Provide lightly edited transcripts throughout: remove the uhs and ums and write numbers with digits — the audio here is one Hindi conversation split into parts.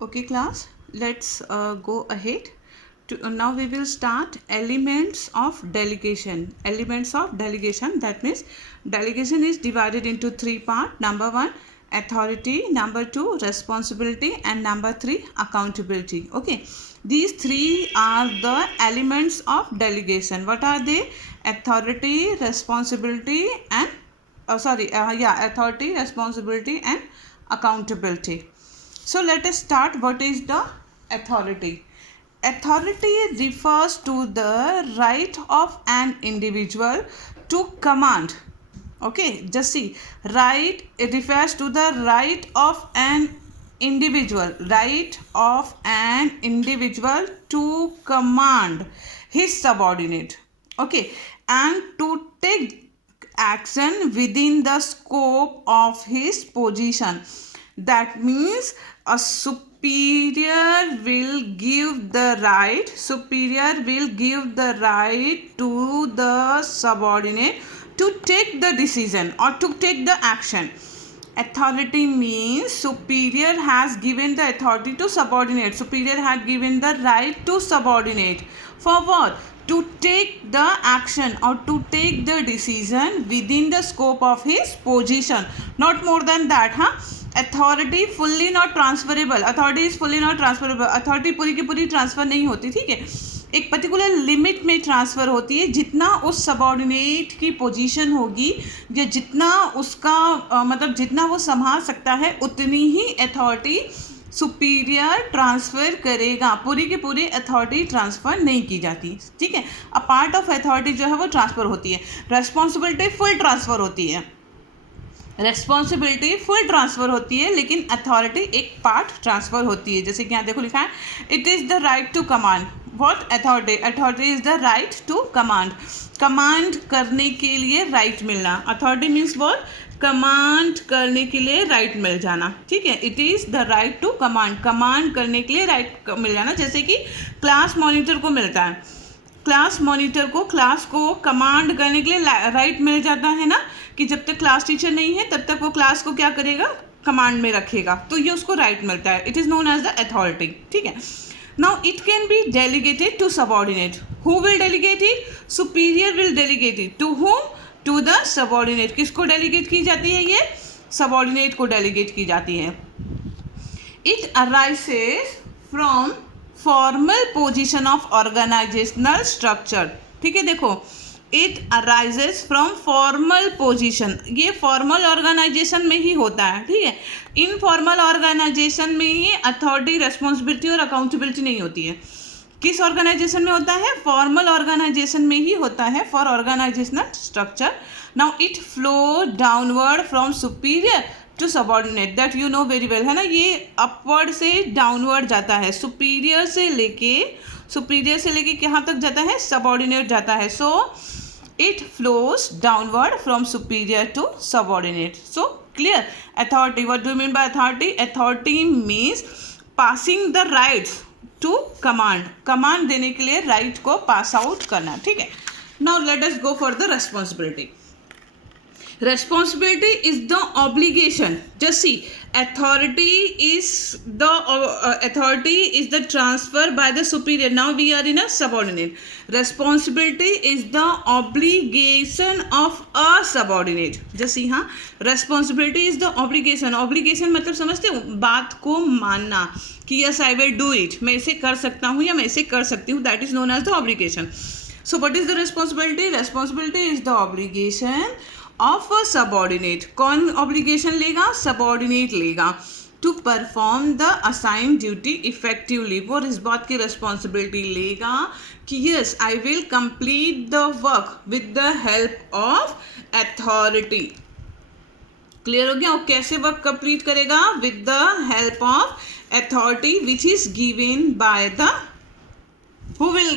Okay, class, let's go ahead. Now we will start elements of delegation. Elements of delegation, that means delegation is divided into three parts. Number one, authority. Number two, responsibility. And number three, accountability. Okay, these three are the elements of delegation. What are they? Authority, responsibility, and authority, responsibility, and accountability. So let us start. What is the authority? Authority refers to the right of an individual to command. Okay, just see. Right, it refers to the right of an individual. Right of an individual to command his subordinate. Okay, and to take action within the scope of his position. That means a superior will give the right to the subordinate to take the decision or to take the action. Authority means superior has given the authority to subordinate. Superior had given the right to subordinate. For what? To take the action or to take the decision within the scope of his position. Not more than that, authority fully not transferable. Authority is fully not transferable. Authority पूरी की पूरी ट्रांसफर नहीं होती. ठीक है, एक पर्टिकुलर लिमिट में ट्रांसफ़र होती है. जितना उस सबॉर्डिनेट की पोजीशन होगी या जितना उसका मतलब जितना वो संभाल सकता है उतनी ही अथॉरिटी सुपीरियर ट्रांसफ़र करेगा. पूरी की पूरी अथॉरिटी ट्रांसफ़र नहीं की जाती. ठीक है, अ पार्ट ऑफ अथॉरिटी जो है वो ट्रांसफ़र होती है. रेस्पॉन्सिबिलिटी फुल ट्रांसफ़र होती है. रेस्पॉन्सिबिलिटी फुल ट्रांसफ़र होती है, लेकिन अथॉरिटी एक पार्ट ट्रांसफ़र होती है. जैसे कि यहाँ देखो लिखा है, it is the right to command. What? Authority. Authority is the right to command. Command करने के लिए राइट मिलना. Authority means what? कमांड करने के लिए राइट मिल जाना. ठीक है, it is the right to command. Command करने के लिए राइट मिल जाना. जैसे कि क्लास मॉनिटर को मिलता है. क्लास मॉनिटर को क्लास को कमांड करने के लिए राइट मिल जाता है ना, कि जब तक क्लास टीचर नहीं है तब तक वो क्लास को क्या करेगा? कमांड में रखेगा. तो ये उसको राइट मिलता है. It is known as the authority. ठीक है, now it can be delegated to subordinate. Who will delegate it? Superior will delegate it. To whom? To the subordinate. किसको डेलीगेट की जाती है? ये सबऑर्डिनेट को डेलीगेट की जाती है. It arises from formal position of organisational structure. ठीक है, देखो, it arises from formal position. ये फॉर्मल ऑर्गेनाइजेशन में ही होता है. ठीक है, इनफॉर्मल ऑर्गेनाइजेशन में ये अथॉरिटी, रेस्पॉन्सिबिलिटी और अकाउंटेबिलिटी नहीं होती है. किस ऑर्गेनाइजेशन में होता है? फॉर्मल ऑर्गेनाइजेशन में ही होता है, for organisational structure. Now it flow downward from superior to subordinate. That you know very well, है ना. ये अपवर्ड से डाउनवर्ड जाता है. सुपीरियर से लेके कहाँ तक जाता है? सबॉर्डिनेट जाता है. So it flows downward from superior to subordinate. So clear? Authority. What do you mean by authority? Authority means passing the rights to command. Command देने के लिए राइट को पास आउट करना. ठीक है, now let us go for the responsibility. Responsibility is the obligation. Just see, authority is the transfer by the superior. Now we are in a subordinate. Responsibility is the obligation of a subordinate. Just see, हाँ, responsibility is the obligation. Obligation मतलब समझते हो? बात को मानना कि yes I will do it. मैं इसे कर सकता हूँ या मैं इसे कर सकती हूँ. That is known as the obligation. So what is the responsibility? Responsibility is the obligation of a subordinate. कौन ऑब्लिगेशन लेगा? सबॉर्डिनेट लेगा. To perform the assign duty effectively. वो इस बात की रिस्पॉन्सिबिलिटी लेगा कि yes I will complete the work with the help of authority. Clear हो गया? और कैसे वर्क कंप्लीट करेगा? With the help of authority which is given by the who will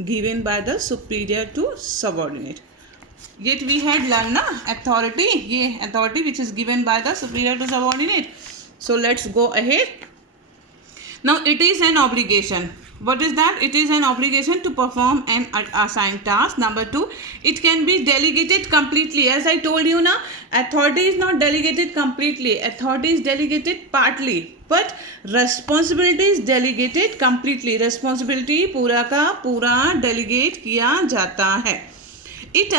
given by the superior to subordinate. Yet we had learned na authority. ये authority which is given by the superior to subordinate. So let's go ahead. Now it is an obligation. What is that? It is an obligation to perform an assigned task. Number 2, it can be delegated completely. As I told you now, authority is not delegated completely. Authority is delegated partly, but responsibility is delegated completely. Responsibility पूरा का पूरा delegate किया जाता है. It